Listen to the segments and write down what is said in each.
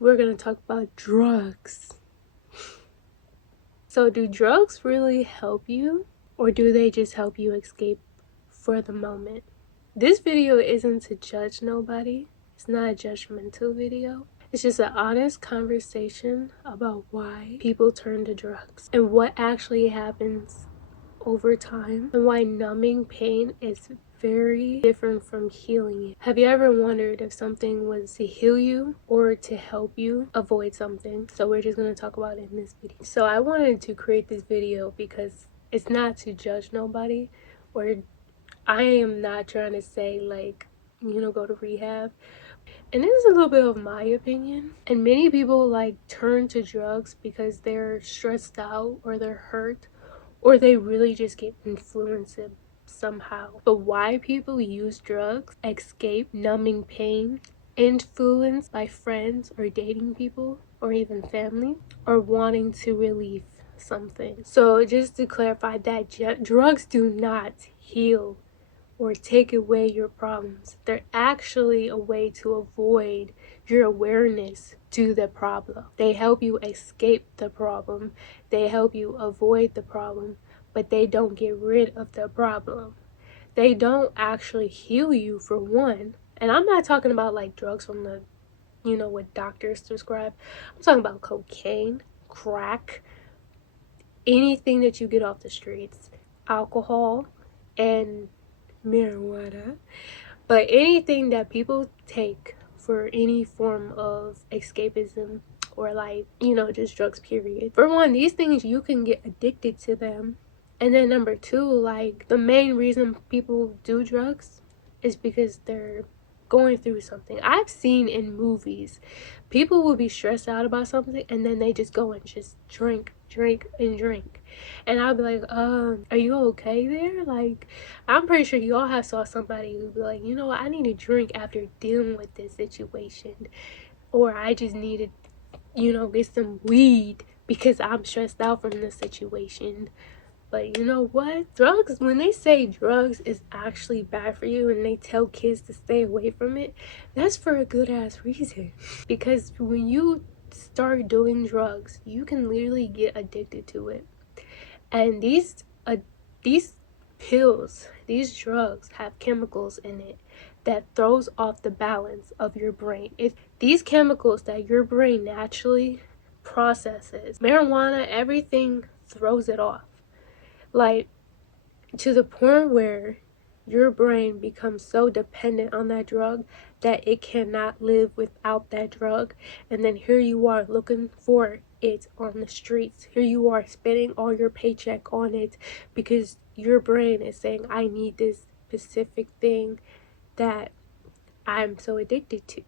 we're going to talk about drugs. So, do drugs really help you, or do they just help you escape for the moment? This video isn't to judge nobody. It's not a judgmental video. It's just an honest conversation about why people turn to drugs and what actually happens over time and why numbing pain is very different from healing it. Have you ever wondered if something was to heal you or to help you avoid something? So we're just going to talk about it in this video. So I wanted to create this video because it's not to judge nobody, or I am not trying to say like, you know, go to rehab. And this is a little bit of my opinion. And many people like turn to drugs because they're stressed out or they're hurt, or they really just get influenced somehow. But why people use drugs, escape, numbing pain, influenced by friends or dating people or even family, or wanting to relieve something. So just to clarify that drugs do not heal or take away your problems. They're actually a way to avoid your awareness to the problem. They help you escape the problem. They help you avoid the problem, but they don't get rid of the problem. They don't actually heal you, for one. And I'm not talking about like drugs from the, you know, what doctors prescribe. I'm talking about cocaine, crack, anything that you get off the streets, alcohol, and marijuana. But anything that people take for any form of escapism, or like, you know, just drugs period. For one, these things, you can get addicted to them. And then number two, like, the main reason people do drugs is because they're going through something. I've seen in movies, people will be stressed out about something and then they just go and just drink and drink. And I'll be like, are you okay there? Like, I'm pretty sure you all have saw somebody who be like, you know what, I need a drink after dealing with this situation, or I just needed, you know, get some weed because I'm stressed out from the situation. But you know what? Drugs, when they say drugs is actually bad for you and they tell kids to stay away from it, that's for a good ass reason. Because when you start doing drugs, you can literally get addicted to it. And these pills, these drugs have chemicals in it that throws off the balance of your brain. If these chemicals that your brain naturally processes, marijuana, everything throws it off. Like, to the point where your brain becomes so dependent on that drug that it cannot live without that drug. And then here you are looking for it on the streets. Here you are spending all your paycheck on it because your brain is saying, I need this specific thing that I'm so addicted to.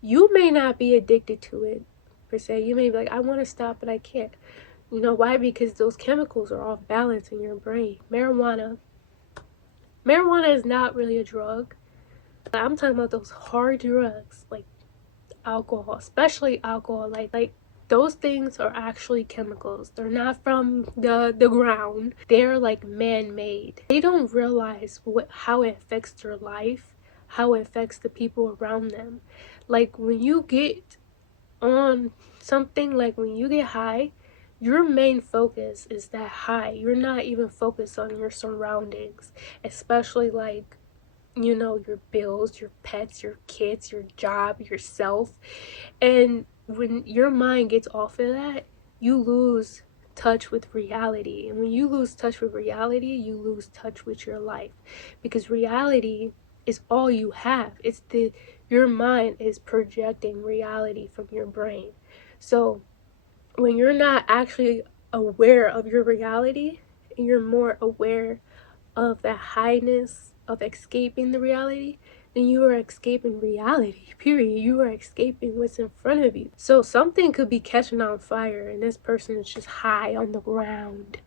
You may not be addicted to it per se. You may be like, I want to stop, but I can't. You know why? Because those chemicals are off balance in your brain. Marijuana is not really a drug. I'm talking about those hard drugs like alcohol, especially alcohol. Like those things are actually chemicals. They're not from the ground. They're like man-made. They don't realize how it affects their life, how it affects the people around them. Like when you get on something, like when you get high, your main focus is that high. You're not even focused on your surroundings, especially like, you know, your bills, your pets, your kids, your job, yourself. And when your mind gets off of that, you lose touch with reality. And when you lose touch with reality, you lose touch with your life, because reality is all you have. It's your mind is projecting reality from your brain. So when you're not actually aware of your reality and you're more aware of the highness of escaping the reality, then you are escaping reality, period. You are escaping what's in front of you. So something could be catching on fire and this person is just high on the ground.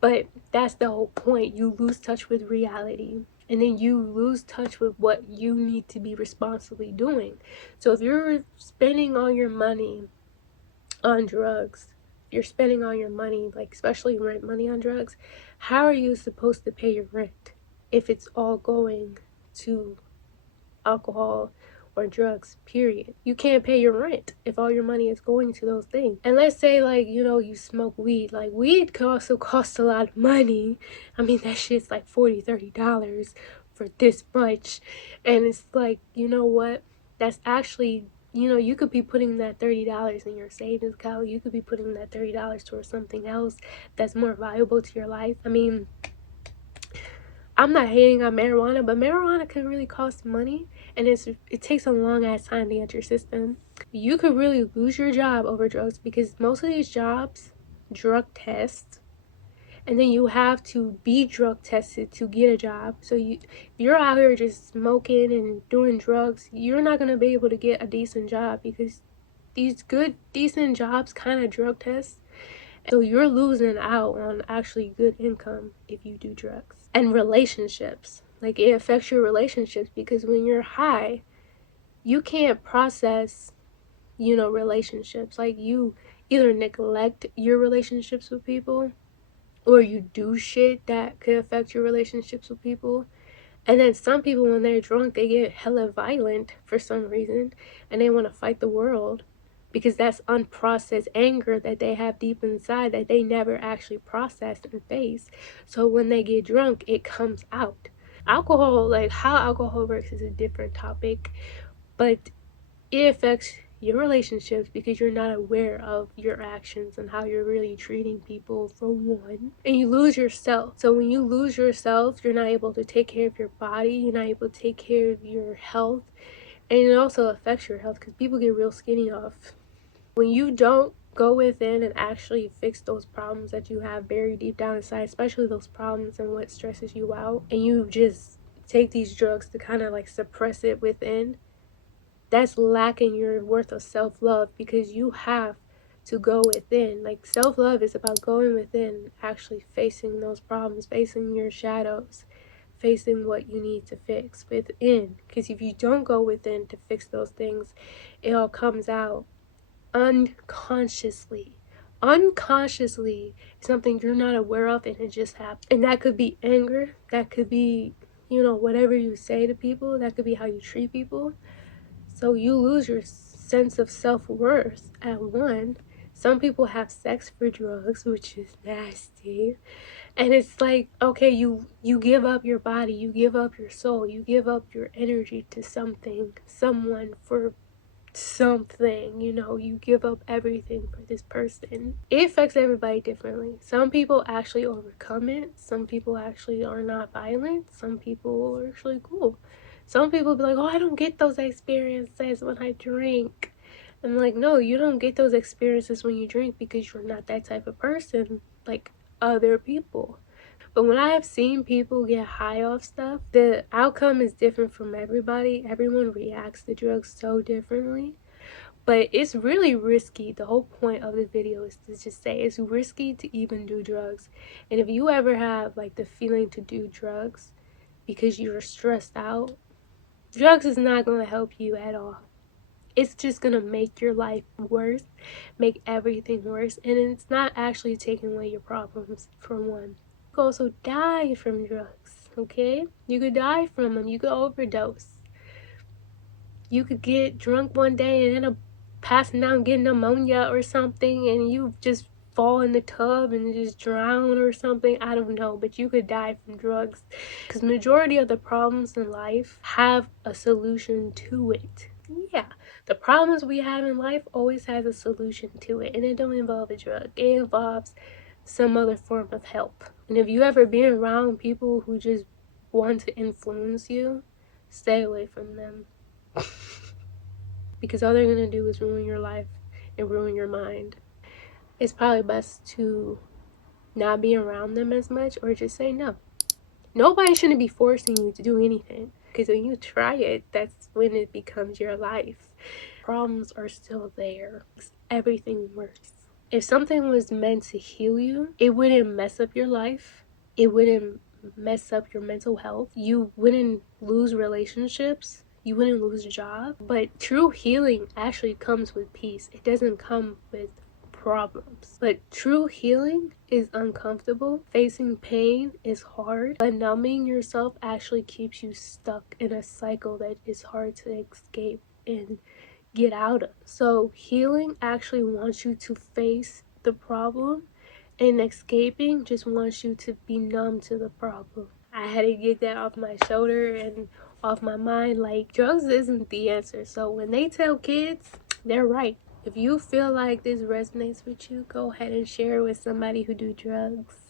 But that's the whole point. You lose touch with reality. And then you lose touch with what you need to be responsibly doing. So if you're spending all your money on drugs, you're spending all your money, like especially rent money, on drugs, how are you supposed to pay your rent if it's all going to alcohol or drugs, period. You can't pay your rent if all your money is going to those things. And let's say, like, you know, you smoke weed. Like, weed could also cost a lot of money. I mean, that shit's like $40-$30 for this much. And it's like, you know what? That's actually, you know, you could be putting that $30 in your savings account. You could be putting that $30 towards something else that's more valuable to your life. I mean, I'm not hating on marijuana, but marijuana can really cost money, and it takes a long ass time to get your system. You could really lose your job over drugs because most of these jobs drug test, and then you have to be drug tested to get a job. So if you're out here just smoking and doing drugs, you're not gonna be able to get a decent job because these good decent jobs kind of drug test. So you're losing out on actually good income if you do drugs. And relationships, like, it affects your relationships because when you're high, you can't process, you know, relationships. Like, you either neglect your relationships with people or you do shit that could affect your relationships with people. And then some people, when they're drunk, they get hella violent for some reason and they want to fight the world because that's unprocessed anger that they have deep inside that they never actually processed and faced. So when they get drunk, it comes out. Alcohol, like how alcohol works, is a different topic, but it affects your relationships because you're not aware of your actions and how you're really treating people, for one. And you lose yourself. So when you lose yourself, you're not able to take care of your body, you're not able to take care of your health, and it also affects your health because people get real skinny off. When you don't go within and actually fix those problems that you have buried deep down inside, especially those problems and what stresses you out, and you just take these drugs to kind of like suppress it within, that's lacking your worth of self-love because you have to go within. Like, self-love is about going within, actually facing those problems, facing your shadows, facing what you need to fix within. Because if you don't go within to fix those things, it all comes out unconsciously. Unconsciously, something you're not aware of, and it just happens. And that could be anger, that could be, you know, whatever you say to people, that could be how you treat people. So you lose your sense of self-worth at one. Some people have sex for drugs, which is nasty. And it's like, okay, you give up your body, you give up your soul, you give up your energy to something, someone, for something, you know, you give up everything for this person. It affects everybody differently. Some people actually overcome it, some people actually are not violent, some people are actually cool. Some people be like, oh, I don't get those experiences when I drink. And I'm like, no, you don't get those experiences when you drink because you're not that type of person like other people. But when I have seen people get high off stuff, the outcome is different from everybody. Everyone reacts to drugs so differently. But it's really risky. The whole point of this video is to just say it's risky to even do drugs. And if you ever have like the feeling to do drugs because you're stressed out, drugs is not going to help you at all. It's just going to make your life worse, make everything worse, and it's not actually taking away your problems, for one. You could also die from drugs, okay? You could die from them. You could overdose. You could get drunk one day and end up passing out and getting pneumonia or something, and you just fall in the tub and just drown or something. I don't know, but you could die from drugs because majority of the problems in life have a solution to it. Yeah, the problems we have in life always has a solution to it, and it don't involve a drug. It involves some other form of help. And if you ever been around people who just want to influence you, stay away from them. Because all they're gonna do is ruin your life and ruin your mind. It's probably best to not be around them as much, or just say no. Nobody shouldn't be forcing you to do anything, because when you try it, that's when it becomes your life. Problems are still there. It's everything worse. If something was meant to heal you, it wouldn't mess up your life. It wouldn't mess up your mental health. You wouldn't lose relationships. You wouldn't lose a job. But true healing actually comes with peace. It doesn't come with problems. But true healing is uncomfortable. Facing pain is hard. But numbing yourself actually keeps you stuck in a cycle that is hard to escape. and get out of. So healing actually wants you to face the problem, and escaping just wants you to be numb to the problem. I had to get that off my shoulder and off my mind. Like, drugs isn't the answer. So when they tell kids, they're right. If you feel like this resonates with you, go ahead and share it with somebody who do drugs.